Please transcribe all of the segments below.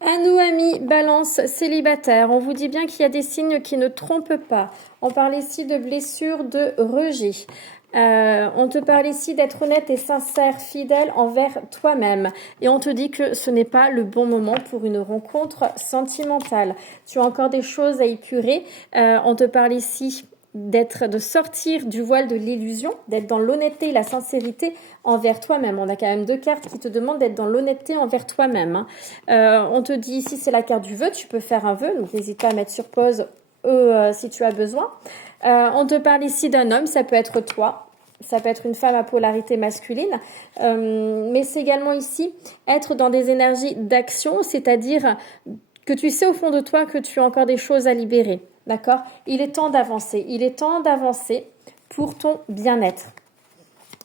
À nous, amis, balance, célibataire, on vous dit bien qu'il y a des signes qui ne trompent pas. On parle ici de blessures, de rejet. On te parle ici d'être honnête et sincère, fidèle envers toi-même. Et on te dit que ce n'est pas le bon moment pour une rencontre sentimentale. Tu as encore des choses à épurer. On te parle ici de sortir du voile de l'illusion, d'être dans l'honnêteté et la sincérité envers toi-même. On a quand même 2 cartes qui te demandent d'être dans l'honnêteté envers toi-même. On te dit ici, c'est la carte du vœu, tu peux faire un vœu, donc n'hésite pas à mettre sur pause si tu as besoin. On te parle ici d'un homme, ça peut être toi, ça peut être une femme à polarité masculine, mais c'est également ici être dans des énergies d'action, c'est-à-dire que tu sais au fond de toi que tu as encore des choses à libérer, d'accord? Il est temps d'avancer pour ton bien-être.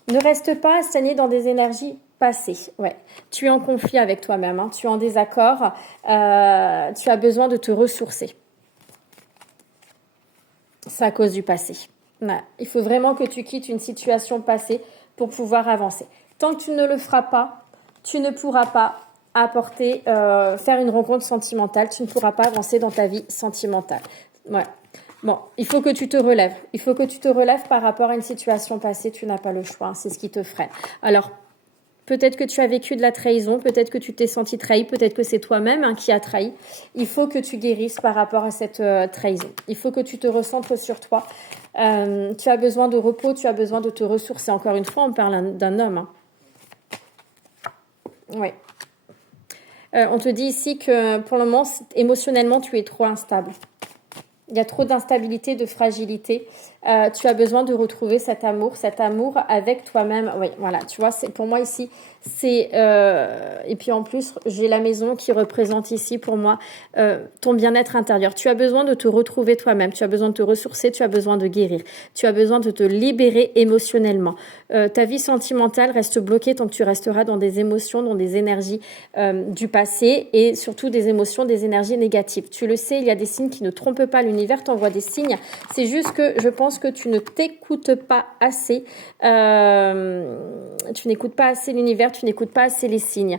Ne reste pas stagné dans des énergies passées. Ouais. Tu es en conflit avec toi-même, hein. Tu es en désaccord, tu as besoin de te ressourcer. C'est à cause du passé. Ouais. Il faut vraiment que tu quittes une situation passée pour pouvoir avancer. Tant que tu ne le feras pas, tu ne pourras pas faire une rencontre sentimentale. Tu ne pourras pas avancer dans ta vie sentimentale. Ouais. Bon, il faut que tu te relèves. Il faut que tu te relèves par rapport à une situation passée. Tu n'as pas le choix. Hein. C'est ce qui te freine. Alors, peut-être que tu as vécu de la trahison, peut-être que tu t'es senti trahi, peut-être que c'est toi-même qui a trahi. Il faut que tu guérisses par rapport à cette trahison. Il faut que tu te recentres sur toi. Tu as besoin de repos, tu as besoin de te ressourcer. Encore une fois, on parle d'un homme. Hein. Oui. On te dit ici que pour le moment, émotionnellement, tu es trop instable. Il y a trop d'instabilité, de fragilité. Tu as besoin de retrouver cet amour avec toi-même. Oui, voilà, tu vois, c'est pour moi ici, et puis en plus, j'ai la maison qui représente ici pour moi ton bien-être intérieur. Tu as besoin de te retrouver toi-même, tu as besoin de te ressourcer, tu as besoin de guérir, tu as besoin de te libérer émotionnellement. Ta vie sentimentale reste bloquée tant que tu resteras dans des émotions, dans des énergies du passé et surtout des émotions, des énergies négatives. Tu le sais, il y a des signes qui ne trompent pas l'univers, t'envoie des signes. C'est juste que je pense que tu ne t'écoutes pas assez. Tu n'écoutes pas assez l'univers, tu n'écoutes pas assez les signes.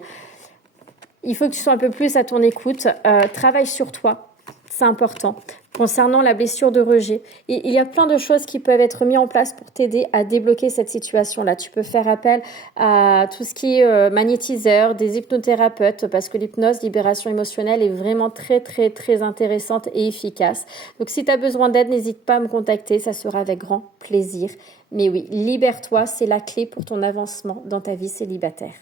Il faut que tu sois un peu plus à ton écoute. Travaille sur toi, c'est important. Concernant la blessure de rejet, il y a plein de choses qui peuvent être mises en place pour t'aider à débloquer cette situation-là. Tu peux faire appel à tout ce qui est magnétiseur, des hypnothérapeutes, parce que l'hypnose, libération émotionnelle est vraiment très, très, très intéressante et efficace. Donc, si tu as besoin d'aide, n'hésite pas à me contacter, ça sera avec grand plaisir. Mais oui, libère-toi, c'est la clé pour ton avancement dans ta vie célibataire.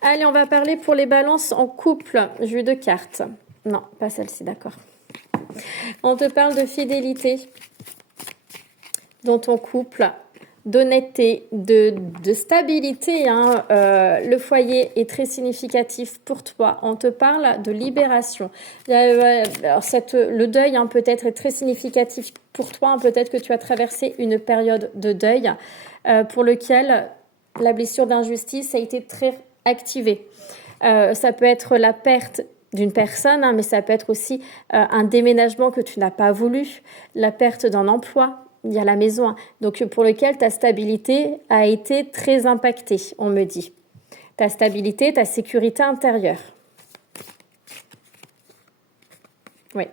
Allez, on va parler pour les balances en couple. Jeu de cartes. Non, pas celle-ci, d'accord. On te parle de fidélité dans ton couple, d'honnêteté, de stabilité. Hein. Le foyer est très significatif pour toi. On te parle de libération. Alors le deuil peut-être est très significatif pour toi. Hein. Peut-être que tu as traversé une période de deuil pour lequel la blessure d'injustice a été très activée. Ça peut être la perte d'une personne, mais ça peut être aussi un déménagement que tu n'as pas voulu, la perte d'un emploi, il y a la maison, donc pour lequel ta stabilité a été très impactée, on me dit. Ta stabilité, ta sécurité intérieure. Oui.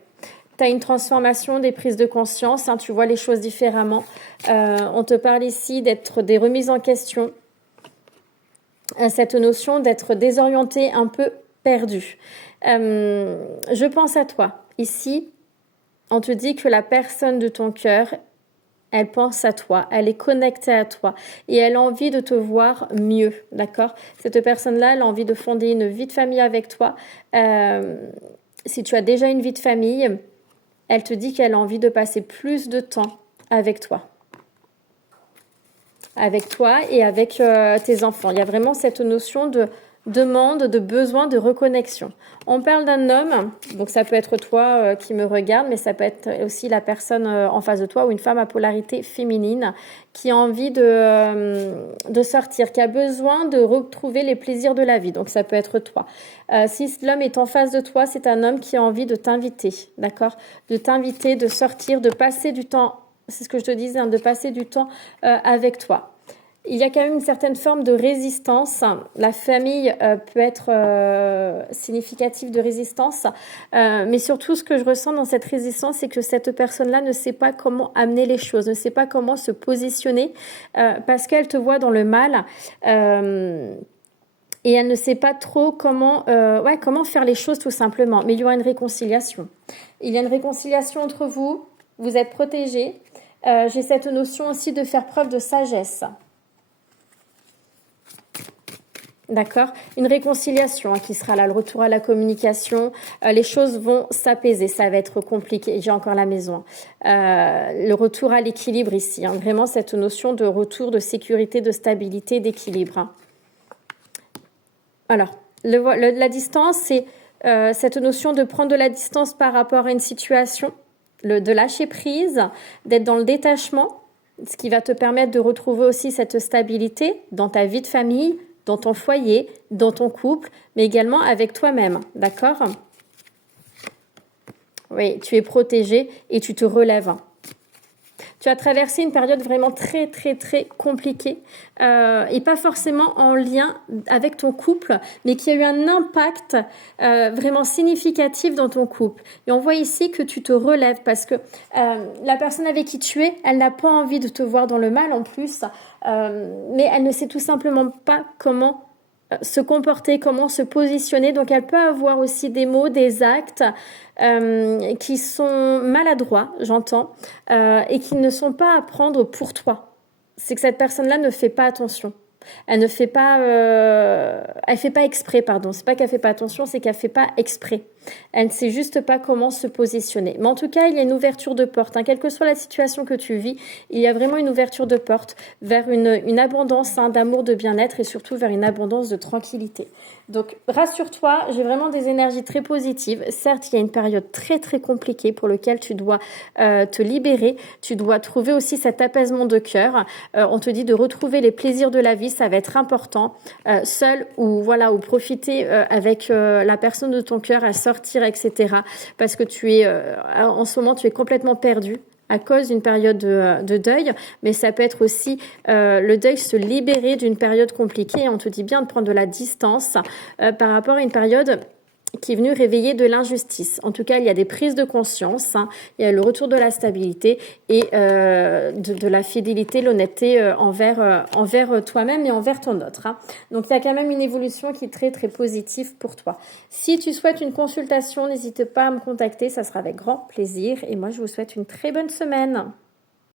Tu as une transformation, des prises de conscience, tu vois les choses différemment. On te parle ici d'être des remises en question, cette notion d'être désorienté, un peu perdu. Je pense à toi. Ici, on te dit que la personne de ton cœur, elle pense à toi, elle est connectée à toi et elle a envie de te voir mieux, d'accord? Cette personne-là, elle a envie de fonder une vie de famille avec toi. Si tu as déjà une vie de famille, elle te dit qu'elle a envie de passer plus de temps avec toi. Avec toi et avec tes enfants. Il y a vraiment cette notion de demande, de besoin de reconnexion. On parle d'un homme, donc ça peut être toi qui me regarde, mais ça peut être aussi la personne en face de toi ou une femme à polarité féminine qui a envie de sortir, qui a besoin de retrouver les plaisirs de la vie. Donc ça peut être toi. Si l'homme est en face de toi, c'est un homme qui a envie de t'inviter, d'accord? De t'inviter, de sortir, de passer du temps, c'est ce que je te disais, de passer du temps avec toi. Il y a quand même une certaine forme de résistance. La famille peut être significative de résistance, mais surtout ce que je ressens dans cette résistance, c'est que cette personne-là ne sait pas comment amener les choses, ne sait pas comment se positionner, parce qu'elle te voit dans le mal. Et elle ne sait pas trop comment faire les choses tout simplement. Mais il y aura une réconciliation. Il y a une réconciliation entre vous. Vous êtes protégés. J'ai cette notion aussi de faire preuve de sagesse. D'accord? Une réconciliation qui sera là, le retour à la communication. Les choses vont s'apaiser, ça va être compliqué. J'ai encore la maison. Le retour à l'équilibre ici. Vraiment cette notion de retour de sécurité, de stabilité, d'équilibre. Alors, la distance, c'est cette notion de prendre de la distance par rapport à une situation, de lâcher prise, d'être dans le détachement, ce qui va te permettre de retrouver aussi cette stabilité dans ta vie de famille, dans ton foyer, dans ton couple, mais également avec toi-même, d'accord? Oui, tu es protégé et tu te relèves. Tu as traversé une période vraiment très, très, très compliquée et pas forcément en lien avec ton couple, mais qui a eu un impact vraiment significatif dans ton couple. Et on voit ici que tu te relèves parce que la personne avec qui tu es, elle n'a pas envie de te voir dans le mal en plus, mais elle ne sait tout simplement pas comment se comporter, comment se positionner. Donc, elle peut avoir aussi des mots, des actes qui sont maladroits, j'entends, et qui ne sont pas à prendre pour toi. C'est que cette personne-là ne fait pas attention. Elle ne fait pas, elle fait pas exprès, pardon. C'est pas qu'elle fait pas attention, c'est qu'elle fait pas exprès. Elle ne sait juste pas comment se positionner. Mais en tout cas, il y a une ouverture de porte. Quelle que soit la situation que tu vis, il y a vraiment une ouverture de porte vers une abondance d'amour, de bien-être et surtout vers une abondance de tranquillité. Donc, rassure-toi, j'ai vraiment des énergies très positives. Certes, il y a une période très, très compliquée pour laquelle tu dois te libérer. Tu dois trouver aussi cet apaisement de cœur. On te dit de retrouver les plaisirs de la vie, ça va être important. Seul ou profiter avec la personne de ton cœur à sortir, etc. Parce que tu es, en ce moment, tu es complètement perdu à cause d'une période de deuil, mais ça peut être aussi le deuil, se libérer d'une période compliquée. On te dit bien de prendre de la distance par rapport à une période qui est venue réveiller de l'injustice. En tout cas, il y a des prises de conscience, il y a le retour de la stabilité et de la fidélité, l'honnêteté envers toi-même et envers ton autre. Donc, il y a quand même une évolution qui est très, très positive pour toi. Si tu souhaites une consultation, n'hésite pas à me contacter, ça sera avec grand plaisir. Et moi, je vous souhaite une très bonne semaine.